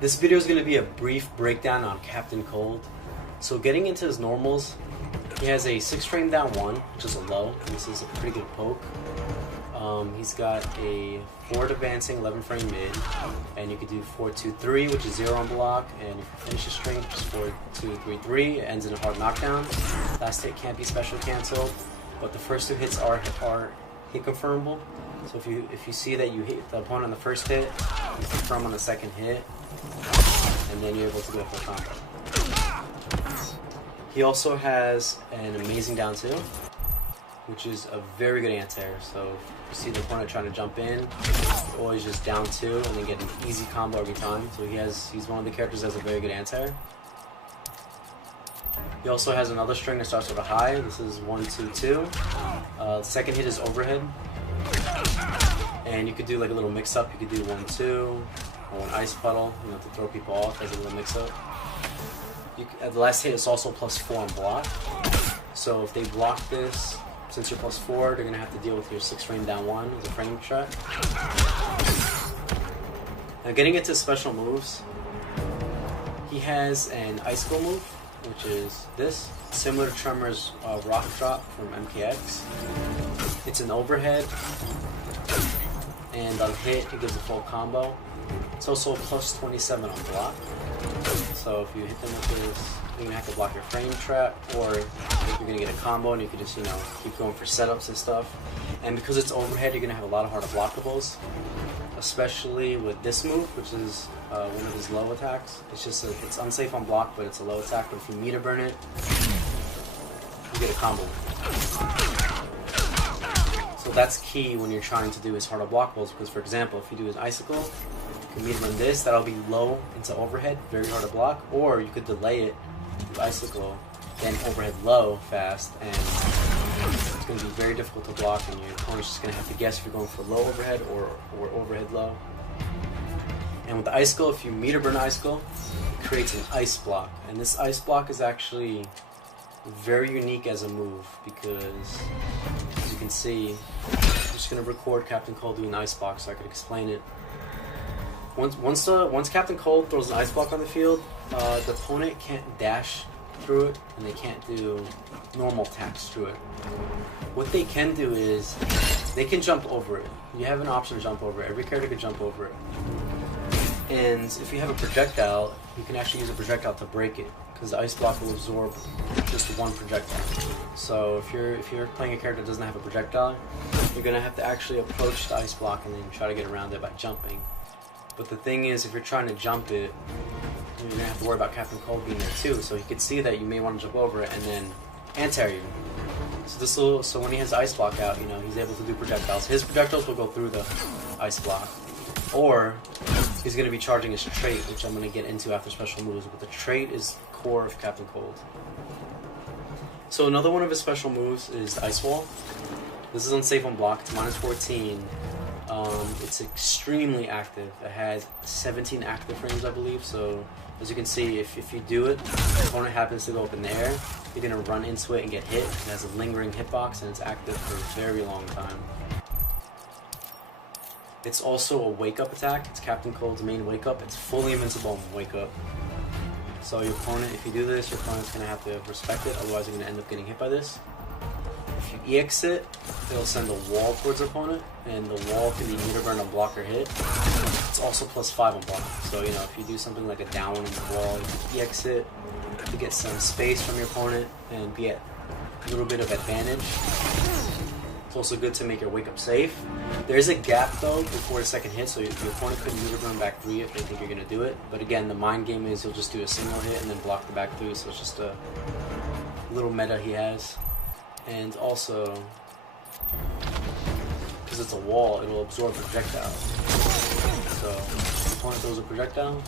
This video is going to be a brief breakdown on Captain Cold. So getting into his normals, he has a 6 frame down 1, which is a low. This is a pretty good poke. He's got a 4 advancing 11 frame mid, and you could do 4-2-3, which is 0 on block, and if you finish the string, which is 4-2-3-3, it ends in a hard knockdown. Last hit can't be special canceled, but the first 2 hits are hit confirmable. So if you see that you hit the opponent on the first hit, you confirm on the second hit, and then you're able to go for a combo. He also has an amazing down 2, which is a very good anti-air. So if you see the opponent trying to jump in, you always just down 2 and then get an easy combo every time. So he's one of the characters that has a very good anti-air. He also has another string that starts with a high. This is 1-2-2. The second hit is overhead. And you could do like a little mix-up. You could do 1-2 or an ice puddle, to throw people off as a little mix-up. The last hit is also +4 on block. So if they block this, since you're +4, they're going to have to deal with your 6 frame down 1 as a frame trap. Now getting into special moves, he has an icicle move, which is this, similar to Tremor's rock drop from MKX. It's an overhead, and on hit it gives a full combo. It's also +27 on block. So if you hit them with this, you're gonna have to block your frame trap, or you're gonna get a combo and you can just keep going for setups and stuff. And because it's overhead, you're gonna have a lot of harder blockables, especially with this move, which is one of his low attacks. It's unsafe on block, but it's a low attack. But if you meter burn it, you get a combo. So that's key when you're trying to do his harder blockables, because for example, if you do his icicle, you can meter burn this, that'll be low into overhead, very hard to block, or you could delay it with icicle, then overhead low fast, and it's going to be very difficult to block, and your opponent's just going to have to guess if you're going for low overhead or overhead low. And with the icicle, if you meter burn icicle, it creates an ice block, and this ice block is actually very unique as a move, because as you can see, I'm just going to record Captain Cold doing an ice block so I could explain it. Once Captain Cold throws an ice block on the field, the opponent can't dash through it, and they can't do normal attacks through it. What they can do is they can jump over it. You have an option to jump over it. Every character can jump over it. And if you have a projectile, you can actually use a projectile to break it, because the ice block will absorb just one projectile. So if you're playing a character that doesn't have a projectile, you're gonna have to actually approach the ice block and then try to get around it by jumping. But the thing is, if you're trying to jump it, you're gonna have to worry about Captain Cold being there too. So he could see that you may want to jump over it and then anti-air you. So when he has ice block out, he's able to do projectiles. His projectiles will go through the ice block, or he's going to be charging his trait, which I'm going to get into after special moves. But the trait is core of Captain Cold. So another one of his special moves is the Ice Wall. This is unsafe on block. It's -14. It's extremely active. It has 17 active frames, I believe. So as you can see, if you do it, the opponent happens to go up in the air, you're going to run into it and get hit. It has a lingering hitbox, and it's active for a very long time. It's also a wake-up attack. It's Captain Cold's main wake-up. It's fully invincible on wake-up. So your opponent, if you do this, your opponent's going to have to respect it, otherwise you're going to end up getting hit by this. If you EX it, it'll send a wall towards the opponent, and the wall can be meter burn on block or hit. It's also +5 on block. So, if you do something like a down on the wall, you can EX it to get some space from your opponent and be at a little bit of advantage. It's also good to make your wake up safe. There's a gap though before the second hit, so your opponent could meter burn back 3 if they think you're going to do it. But again, the mind game is you'll just do a single hit and then block the back 3, so it's just a little meta he has. And also, because it's a wall, it'll absorb projectiles. So if the opponent throws a projectile,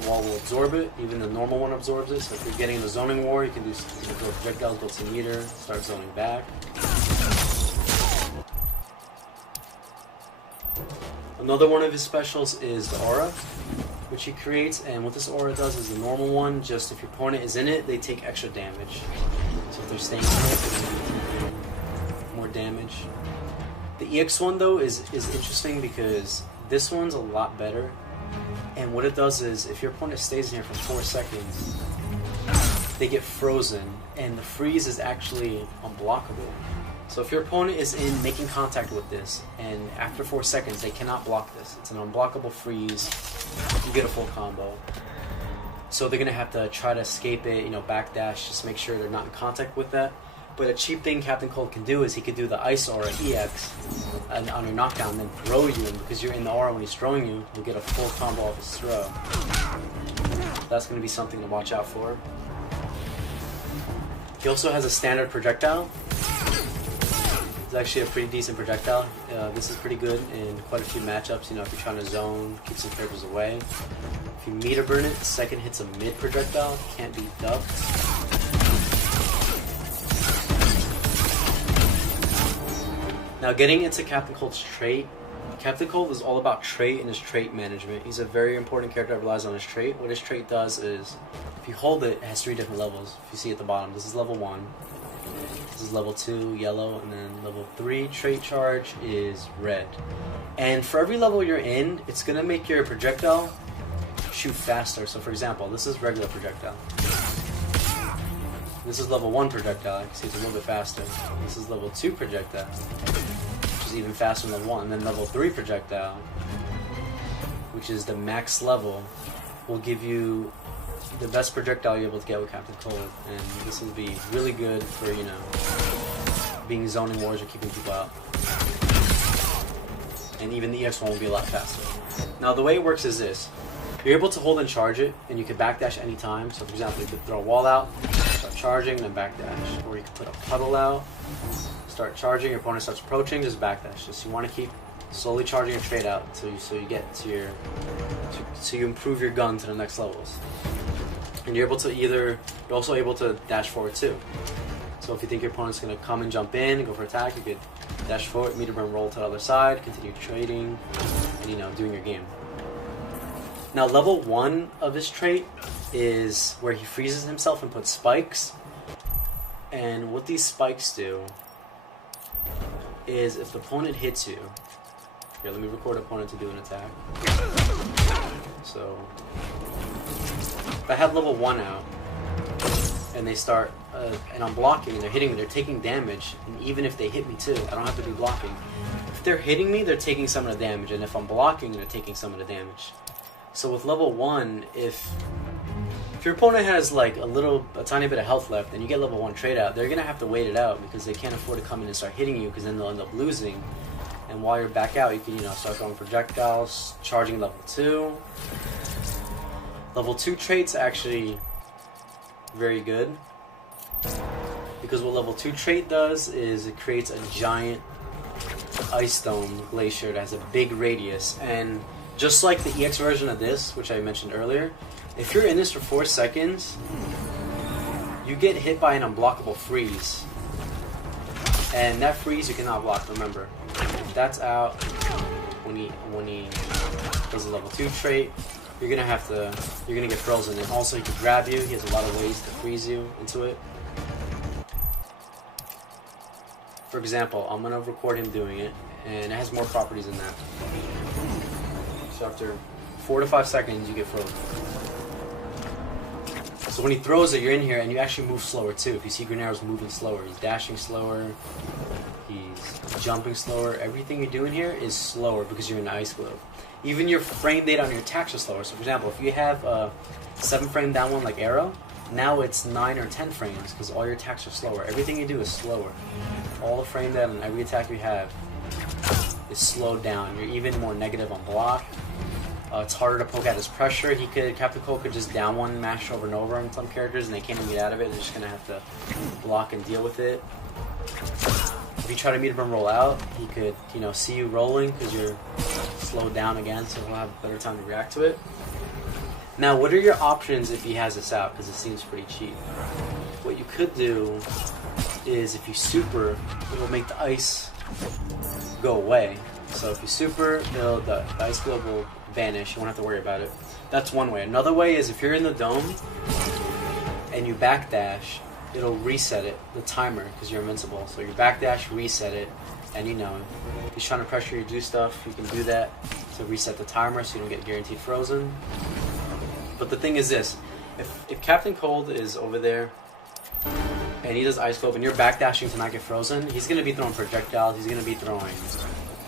the wall will absorb it. Even the normal one absorbs it. So if you're getting the zoning war, you can throw projectiles, build some meter, start zoning back. Another one of his specials is the aura, which he creates, and what this aura does is the normal one, just if your opponent is in it, they take extra damage. So if they're staying in it, they're going to take more damage. The EX one though is interesting because this one's a lot better And what it does is, if your opponent stays in here for 4 seconds, they get frozen, and the freeze is actually unblockable. So if your opponent is in making contact with this, and after 4 seconds they cannot block this, it's an unblockable freeze, you get a full combo. So they're going to have to try to escape it, backdash, just make sure they're not in contact with that. But a cheap thing Captain Cold can do is he could do the Ice Aura EX on your knockdown and then throw you, and because you're in the aura when he's throwing you, you'll get a full combo off his throw. That's going to be something to watch out for. He also has a standard projectile. It's actually a pretty decent projectile. This is pretty good in quite a few matchups. If you're trying to zone, keep some characters away. If you meter burn it, the second hit's a mid projectile, can't be ducked. Now getting into Captain Cold's trait, Captain Cold is all about trait and his trait management. He's a very important character that relies on his trait. What his trait does is, if you hold it, it has 3 different levels. If you see at the bottom, this is level 1, this is level 2, yellow, and then level 3 trait charge is red. And for every level you're in, it's going to make your projectile shoot faster. So for example, this is regular projectile. This is level 1 projectile, you can see it's a little bit faster. This is level 2 projectile, which is even faster than level 1. And then level 3 projectile, which is the max level, will give you the best projectile you're able to get with Captain Cold. And this will be really good for, being zoning wars or keeping people out. And even the EX one will be a lot faster. Now the way it works is this. You're able to hold and charge it, and you can backdash anytime. So for example, you could throw a wall out, start charging, then backdash. Or you could put a puddle out, start charging, your opponent starts approaching, just backdash. Just you want to keep slowly charging your trade out so you get to your so you improve your gun to the next levels. And you're also able to dash forward too. So if you think your opponent's gonna come and jump in and go for attack, you could dash forward, meter burn, roll to the other side, continue trading, and doing your game. Now level 1 of his trait is where he freezes himself and puts spikes. And what these spikes do is, if the opponent hits you, here, let me record opponent to do an attack. So if I have level 1 out and they start and I'm blocking and they're hitting me, they're taking damage, and even if they hit me too, I don't have to be blocking. If they're hitting me, they're taking some of the damage, and if I'm blocking, they're taking some of the damage. So with level 1, if your opponent has like a tiny bit of health left and you get level 1 trade out, they're going to have to wait it out because they can't afford to come in and start hitting you, because then they'll end up losing. And while you're back out, you can start throwing projectiles, charging level 2. Level 2 trait's actually very good, because what level 2 trait does is it creates a giant ice dome glacier that has a big radius. And just like the EX version of this, which I mentioned earlier, if you're in this for 4 seconds, you get hit by an unblockable freeze. And that freeze you cannot block, remember. If that's out, when he does a level 2 trait, you're gonna get frozen. And also he can grab you, he has a lot of ways to freeze you into it. For example, I'm gonna record him doing it, and it has more properties than that. So after 4 to 5 seconds, you get frozen. So when he throws it, you're in here, and you actually move slower too. If you see Green Arrow's moving slower, he's dashing slower, he's jumping slower. Everything you're doing here is slower because you're in the Ice Globe. Even your frame data on your attacks are slower. So for example, if you have a 7 frame down one like Arrow, now it's 9 or 10 frames because all your attacks are slower. Everything you do is slower. All the frame data on every attack you have is slowed down. You're even more negative on block. It's harder to poke at his pressure. Captain Cold could just down one mash over and over on some characters and they can't even get out of it. They're just gonna have to block and deal with it. If you try to meet him and roll out, he could, see you rolling because you're slowed down again, so he'll have a better time to react to it. Now, what are your options if he has this out? Because it seems pretty cheap. What you could do is, if you super, it will make the ice go away. So if you super, the ice globe will vanish. You won't have to worry about it. That's one way. Another way is, if you're in the dome and you backdash, it'll reset it, the timer, because you're invincible. So you backdash, reset it, and you know, if he's trying to pressure you to do stuff, you can do that to reset the timer so you don't get guaranteed frozen. But the thing is this, if Captain Cold is over there and he does Ice Globe and you're backdashing to not get frozen, he's going to be throwing projectiles, he's going to be throwing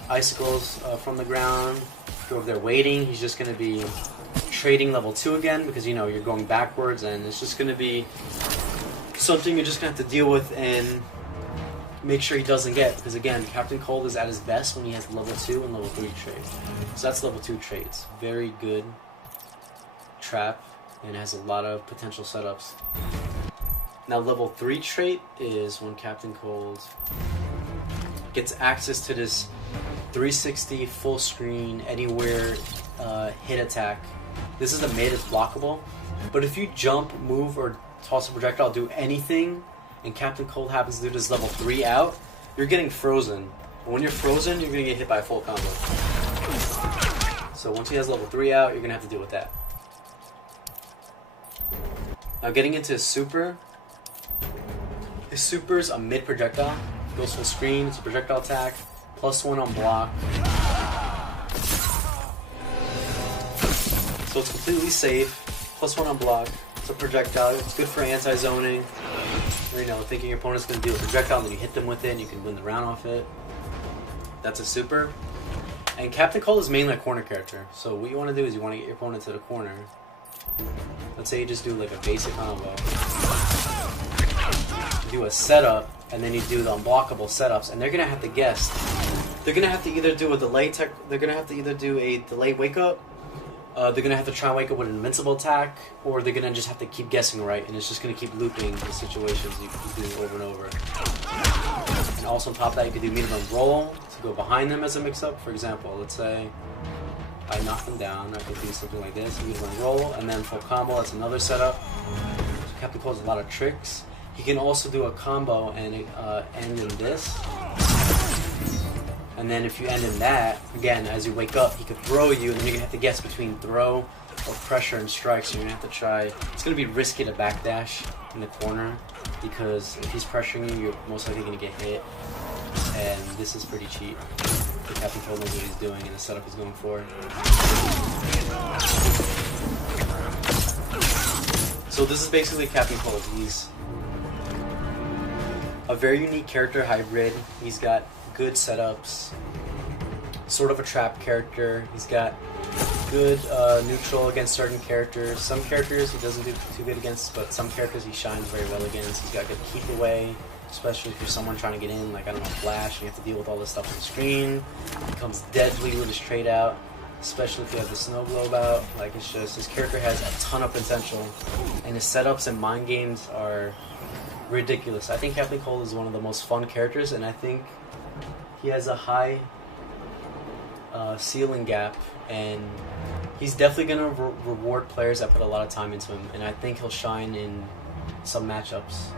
icicles from the ground. If you're over there waiting, he's just going to be trading level 2 again because you know you're going backwards, and it's just going to be something you're just going to have to deal with and make sure he doesn't get, because again, Captain Cold is at his best when he has level 2 and level 3 trades. So that's level 2 trades. Very good trap and has a lot of potential setups. Now level 3 trait is when Captain Cold gets access to this 360 full screen anywhere hit attack. This is the mid, it's blockable, but if you jump, move, or toss a projectile, do anything, and Captain Cold happens to do this level 3 out, you're getting frozen. And when you're frozen, you're going to get hit by a full combo. So once he has level 3 out, you're going to have to deal with that. Now getting into his super. His super's a mid projectile. Goes full screen, it's a projectile attack, +1 on block. So it's completely safe, +1 on block. It's a projectile, it's good for anti-zoning. You know, thinking your opponent's going to deal a projectile and then you hit them with it and you can win the round off it. That's a super. And Captain Cold is mainly a corner character. So what you want to do is you want to get your opponent to the corner. Let's say you just do like a basic combo. You do a setup, and then you do the unblockable setups, and they're gonna have to guess. They're gonna have to either do a delay tech. They're gonna have to either do a delay wake up. They're gonna have to try and wake up with an invincible attack, or they're gonna just have to keep guessing right, and it's just gonna keep looping the situations you do over and over. And also on top of that, you could do meet them and roll to go behind them as a mix-up. For example, let's say I knock them down, I could do something like this, meet them and roll, and then full combo. That's another setup. So Captain Cold has a lot of tricks. He can also do a combo and end in this. And then if you end in that, again, as you wake up, he could throw you, and then you're going to have to guess between throw or pressure and strike, so you're going to have to try. It's going to be risky to backdash in the corner, because if he's pressuring you, you're most likely going to get hit. And this is pretty cheap. The Captain Cold knows what he's doing and the setup he's going for. So this is basically Captain Cold. He's a very unique character hybrid. He's got good setups, sort of a trap character. He's got good neutral against certain characters. Some characters he doesn't do too good against, but some characters he shines very well against. He's got good keep away, especially if you're someone trying to get in, like, I don't know, Flash, and you have to deal with all this stuff on the screen. He becomes deadly with his trade out, especially if you have the snow globe out. Like, it's just, his character has a ton of potential, and his setups and mind games are ridiculous. I think Captain Cold is one of the most fun characters, and I think he has a high ceiling gap, and he's definitely going to reward players that put a lot of time into him, and I think he'll shine in some matchups.